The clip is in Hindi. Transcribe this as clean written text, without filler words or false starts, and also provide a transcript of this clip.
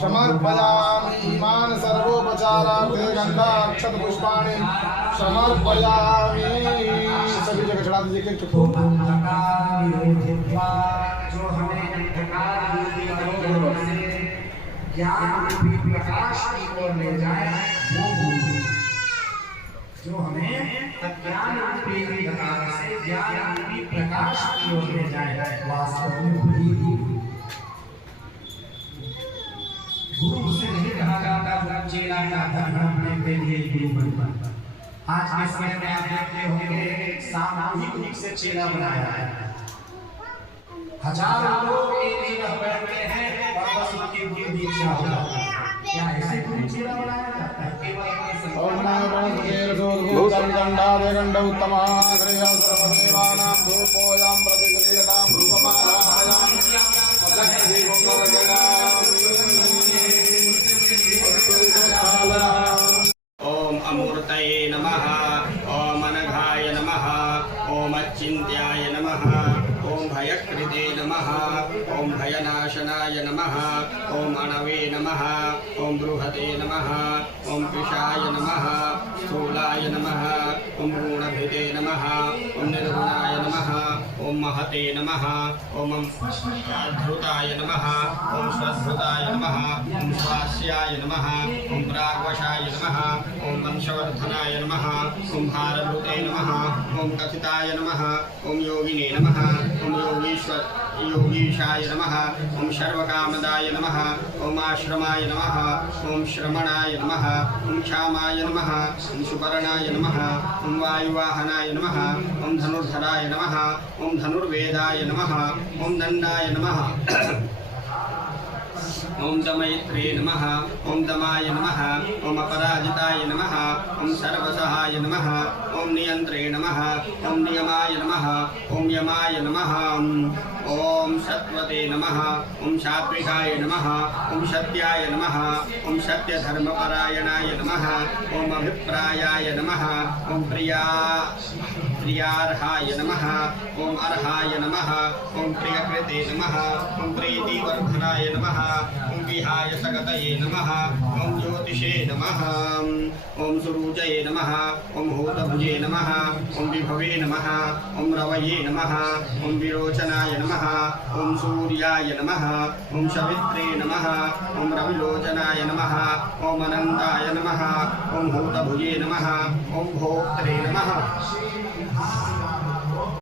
समर्पयामि इमान् सर्वोपचारार्थे गन्धाक्षत पुष्पाणि समर्पयामि। सभी जगह चढ़ा दीजिए। जो हमें ज्ञान रूपी प्रकाश की ओर ले जाए वो गुरु, जो हमें अज्ञान रूपी अंधकार से ज्ञान रूपी प्रकाश की ओर ले जाए वास्तव में वही गुरु से नहीं कहा जाता जो चेला का धर्म अपने के लिए गुरु बनता। आज के समय में आप देखते होंगे सामूहिक रूप से चेला बनाया है। हजारों लोग एक जगह बैठते हैं और बस उनकी गुरु दीक्षा हो जाती है। क्या ऐसे गुरु चेला बनाया जाता है? केवल अपने ओम अमूर्तये नमः, ओम अनघाय नमः, ओम अचिन्त्याय नमः, ओम भयकृते नमः, ओम भयनाशनाय नमः, ओम अणवे नमः, ओम बृहते नमः, ओम कृशाय नमः, स्थूलाय नमः, ओम ऋणभिते नमः, ओम निर्गुणाय नमः, ओम महते नमः, ओम धृताय नमः, ओम स्वधृताय नमः, ओम स्वास्याय नमः, ओम प्राग्वशाय नमः, ओम वंशवर्धनाय नमः, ओम भारभृते नमः, ओम कथिताय नमः, ओम योगिने नमः, ओम योगीशाय नमः, ओम सर्वकामदाय नमः, ओम आश्रमाय नमः, ओम श्रमणाय नमः, ओम क्षामाय नमः, ओम सुपर्णाय नमः, ओम वायुवाहनाय नमः, ओम धनुर्धराय नमः, ओम धनुर्वेदाय नमः, ओम दंडाय नमः, ओम दमयित्रे नमः, ओम दमाय नमः, ओम अपराजिताय नमः, ओम सर्वसहाय नमः, ओम नियंत्रे नमः, ओम नियमाय नमः, ओम यमाय नमः, ओम सत्वते नमः, ओम सात्विकाय नमः, ओम सत्याय नमः, ओम सत्यधर्मपरायणाय नमः, ओम अभिप्रायाय नमः, ओम प्रियार्हाय नमः, ओम अर्हाय नमः, ओम प्रियकृते नमः, ओम प्रीतिवर्धनाय नमः, ओम विहाय सगतये नमः, ओम ज्योतिषे नमः, ओम सुरुचये नमः, ओम होतभुजे नमः, ओम विभवे नमः, ओम रवये नमः, ओम विरोचनाय नमः, ओम सूर्याय नमः, ओम सवित्रे नमः, ओम रविलोचनाय नमः, ओम अनंताय नमः, ओम होतभुजे नमः, ओम भोक्त्रे नमः।